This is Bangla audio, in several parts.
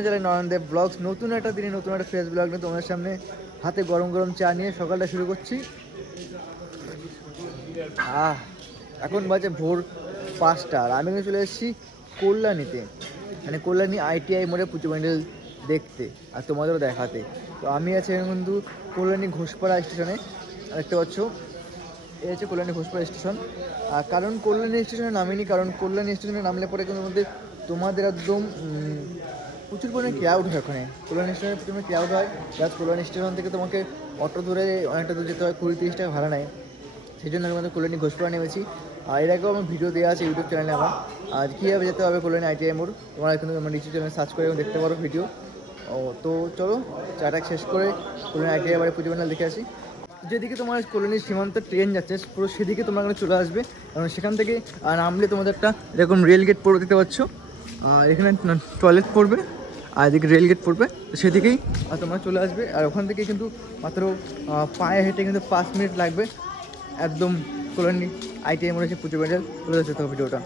তোমার জানাই নয়নদেব ব্লগস। নতুন একটা দিনে নতুন একটা ফ্রেশ ব্লগ নিয়ে তোমাদের সামনে হাতে গরম গরম চা নিয়ে সকালটা শুরু করছি। এখন বাজে ভোর 5টা আর আমি চলে এসেছি কল্যাণীতে, মানে কল্যাণী ITI মোড়ে পুজো প্যান্ডেল দেখতে আর তোমাদেরও দেখাতে। তো আমি আছি কিন্তু কল্যাণী ঘোষপাড়া স্টেশনে, দেখতে পাচ্ছ এই হচ্ছে কল্যাণী ঘোষপাড়া স্টেশন। আর কারণ কল্যাণী স্টেশনে নামিনি, কারণ কল্যাণী স্টেশনে নামলে পরে কিন্তু তোমাদের একদম প্রচুর পরিমাণে ক্রাউড হয়। ওখানে কল্যাণী স্টেশনে প্রচুর ক্রাউড হয়, প্লাস কল্যাণী স্টেশন থেকে তোমাকে অটো ধরে অনেকটা দূর যেতে হয়, 20-30 টাকা ভাড়া নেয়। সেই জন্য আমি আমাদের কল্যাণী ঘোষপাড়া নেমেছি। আর এর আগেও আমার ভিডিও দেওয়া আছে ইউটিউব চ্যানেলে আমার, আর কীভাবে যেতে হবে কল্যাণী ITI মোড়, তোমরা কিন্তু আমার নিচু চ্যানেলে সার্চ করে দেখতে পারো ভিডিও। তো চলো চাটা শেষ করে কল্যাণী ITI বাড়ি পুজো প্যান্ডেল দেখে আসি। যেদিকে তোমার কল্যাণী সীমান্ত ট্রেন যাচ্ছে পুরো সেদিকে তোমরা এখানে চলে আসবে, কারণ সেখান থেকে নামলে তোমাদের একটা এরকম রেল গেট পড়ে দিতে পারছো, আর এখানে টয়লেট পড়বে আর এদিকে রেল গেট পড়বে, তো সেদিকেই তোমরা চলে আসবে। আর ওখান থেকে কিন্তু মাত্র পায়ে হেঁটে কিন্তু 5 মিনিট লাগবে একদম কল্যাণী ITI মোড়ে এসে পুজো প্যান্ডেল চলে যেতে হবে ভিডিওটা।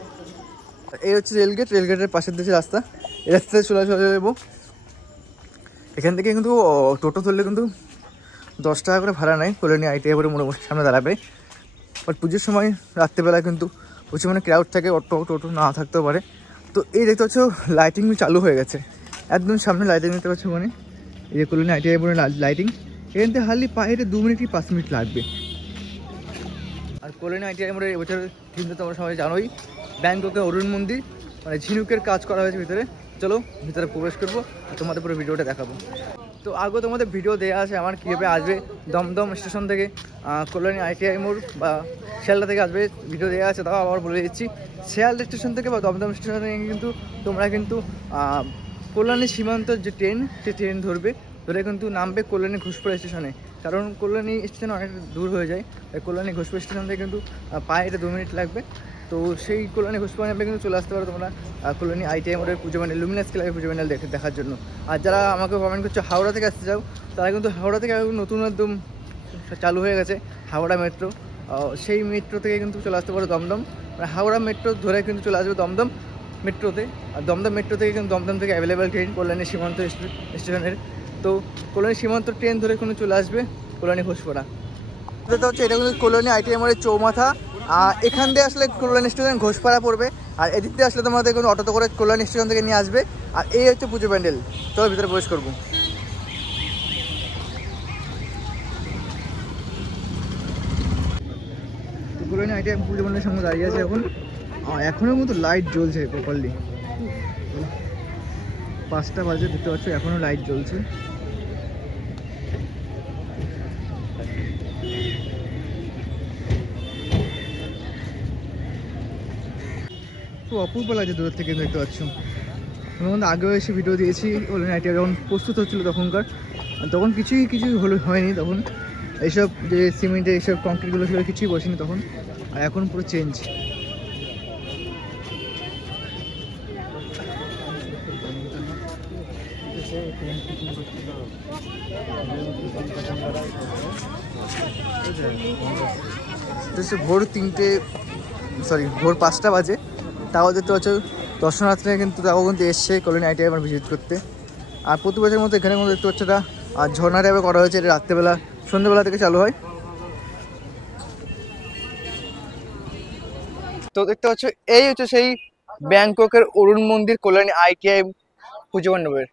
এই হচ্ছে রেলগেট, রেলগেটের পাশের দিকে রাস্তা, এই রাস্তাতে চলে যাবো। এখান থেকে কিন্তু টোটো ধরলে কিন্তু 10 টাকা করে ভাড়া নেয়, কল্যাণী ITI মোড়ে মোটামুটি সামনে দাঁড়াবে। বাট পুজোর সময় রাত্রেবেলায় কিন্তু প্রচুর মানে ক্রাউড থাকে, অটো টোটো না থাকতেও পারে। তো এই দেখতে পাচ্ছ লাইটিং চালু হয়ে গেছে, একদম সামনে লাইটিং দেখতে পাচ্ছ ওখানে, এই যে কল্যাণী ITI মোড়ে লাইটিং। এখান থেকে হার্ডলি পায়ে হেঁটে 2 মিনিট কি 5 মিনিট লাগবে। আর কল্যাণী ITI মোড়ে এবছর কিন্তু তোমরা সবাই জানোই ব্যাংককে অরুণ মন্দির মানে ঝিনুকের কাজ করা হয়েছে ভিতরে। চলো ভিতরে প্রবেশ করবো আর তোমাদের পুরো ভিডিওটা দেখাবো। তো আগে তোমাদের ভিডিও দেওয়া আছে আমার কীভাবে আসবে দমদম স্টেশন থেকে কল্যাণী ITI মোড় বা শিয়ালদা থেকে আসবে, ভিডিও দেওয়া আছে। তাও আবার বলে দিচ্ছি, শিয়ালদা স্টেশন থেকে বা দমদম স্টেশন থেকে কিন্তু তোমরা কিন্তু কল্যাণী সীমান্ত যে ট্রেন সে ট্রেন ধরবে, ধরে কিন্তু নামবে কল্যাণী ঘোষপাড়া স্টেশনে। কারণ কল্যাণী স্টেশন অনেক দূর হয়ে যায়, তাই কল্যাণী ঘোষপাড়া স্টেশন থেকে কিন্তু পায়ে হেঁটে 2 মিনিট লাগবে। তো সেই কল্যাণী ঘোষপাড়া নামে কিন্তু চলে আসতে পারো তোমরা কল্যাণী ITI মোড়ের পুজো প্যান্ডেল, লুমিনাস ক্লাবের পুজো প্যান্ডেল দেখার জন্য। আর যারা আমাকে কমেন্ট করছো হাওড়া থেকে আসতে চাও, তারা কিন্তু হাওড়া থেকে নতুন একদম চালু হয়ে গেছে হাওড়া মেট্রো, সেই মেট্রো থেকে কিন্তু চলে আসতে পারো দমদম, মানে হাওড়া মেট্রো ধরে কিন্তু চলে আসবে দমদম মেট্রোতে। আর দমদম মেট্রো থেকে কিন্তু দমদম থেকে অ্যাভেলেবেল ট্রেন কল্যাণী সীমান্ত স্টেশনের। তো কল্যাণী সীমান্ত ট্রেন ধরে কিন্তু চলে আসবে কল্যাণী ঘোষপাড়া। এটা হচ্ছে এটা কিন্তু কল্যাণী ITI মোড়ের চৌমাথা। এখান দিয়ে আসলে কল্যাণী স্টেশন ঘোষপাড়া পড়বে, আর এদিক দিয়ে আসলে তোমাদের কোনো অটোতে করে কল্যাণী স্টেশন থেকে নিয়ে আসবে। আর এই হচ্ছে পুজো প্যান্ডেল, চলো ভিতরে প্রবেশ করবো। কল্যাণী ITI পুজো প্যান্ডেলের সামনে দাঁড়িয়ে আছে এখন, এখনও কিন্তু লাইট জ্বলছে প্রপারলি। 5টা বাজে, দেখতে পাচ্ছ এখনও লাইট জ্বলছে। খুব অপূর্ব লাগছে দূর থেকে দেখতে পাচ্ছ। আমি আগেও এসে ভিডিও দিয়েছি কল্যাণী ITI যখন প্রস্তুত হচ্ছিলো তখন কিছুই হয়নি, তখন এইসব যে সিমেন্টের এইসব কংক্রিটগুলো সেগুলো কিছুই বসেনি তখন, আর এখন পুরো চেঞ্জ। ভোর 5টা বাজে, তাও দেখতে পাচ্ছ দর্শনার্থীরা কিন্তু এসছে কল্যাণী ITI আমার ভিজিট করতে। আর প্রতি বছরের মতো এখানে দেখতে পাচ্ছ এটা আর ঝর্ণা টাইপে করা হয়েছে, এটা রাত্রেবেলা সন্ধ্যেবেলা থেকে চালু হয়। তো দেখতে পাচ্ছ এই হচ্ছে সেই ব্যাংককের অরুণ মন্দির কল্যাণী ITI পুজো মণ্ডপের।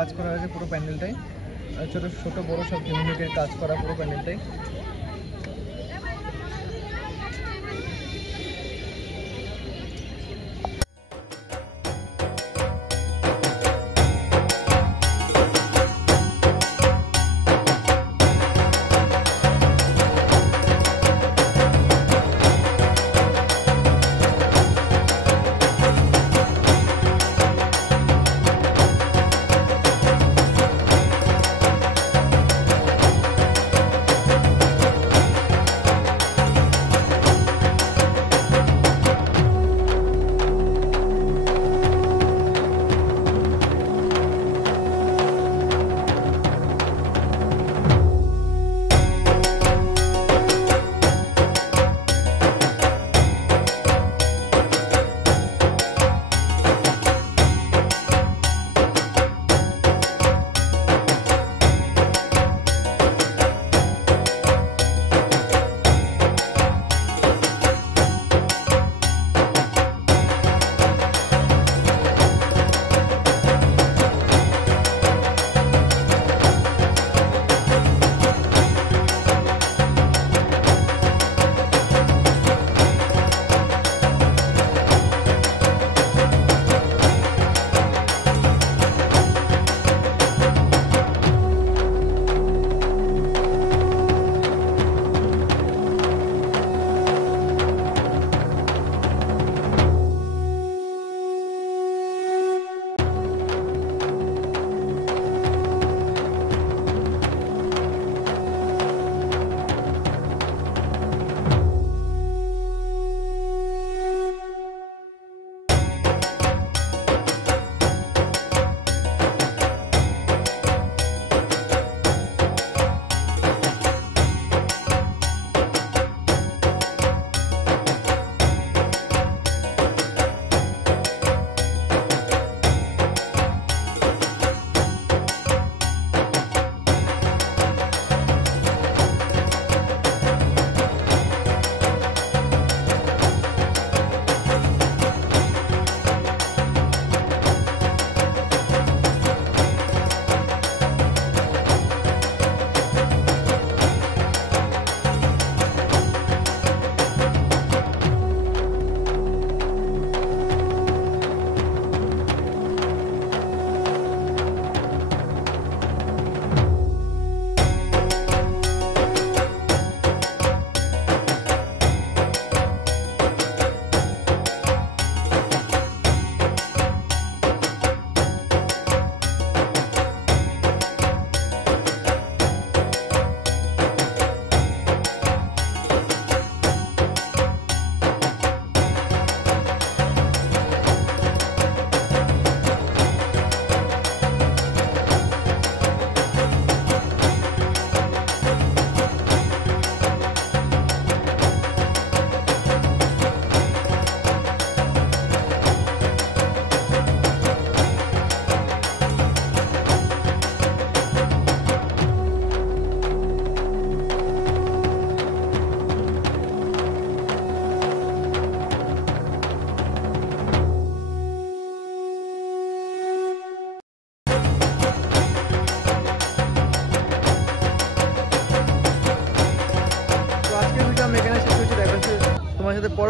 কাজ করা হয়েছে পুরো প্যান্ডেলটাই, ছোট ছোট বড় সব ঝিনুকের কাজ করা পুরো প্যান্ডেলটাই।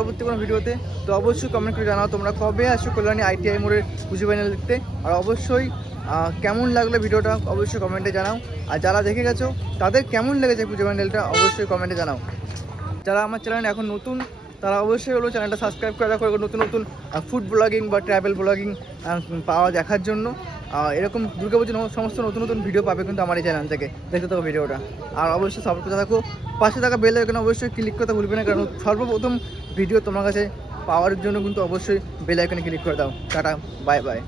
পরবর্তী কোনো ভিডিওতে। তো অবশ্যই কমেন্ট করে জানাও তোমরা কবে আসো কল্যাণী ITI মোড়ের পুজো প্যান্ডেল দেখতে। আর অবশ্যই কেমন লাগলো ভিডিওটা অবশ্যই কমেন্টে জানাও। আর যারা দেখে গেছো তাদের কেমন লেগেছে পুজো প্যান্ডেলটা অবশ্যই কমেন্টে জানাও। যারা আমার চ্যানেলে এখন নতুন তারা অবশ্যই হলো চ্যানেলটা সাবস্ক্রাইব করে রাখো নতুন নতুন ফুড ব্লগিং বা ট্রাভেল ব্লগিং পাওয়া দেখার জন্য। এরকম দুর্গাপুজোর সমস্ত নতুন নতুন ভিডিও পাবে কিন্তু আমার এই চ্যানেল থেকে, দেখতে থাকো ভিডিওটা। আর অবশ্যই সাপোর্ট করতে থাকো, পাশে থাকা বেল আইকনে অবশ্যই ক্লিক করতে ভুলবে না, কারণ সর্বপ্রথম ভিডিও তোমার কাছে পাওয়ার জন্য কিন্তু অবশ্যই বেল আইকনে ক্লিক করে দাও। Tata, bye bye.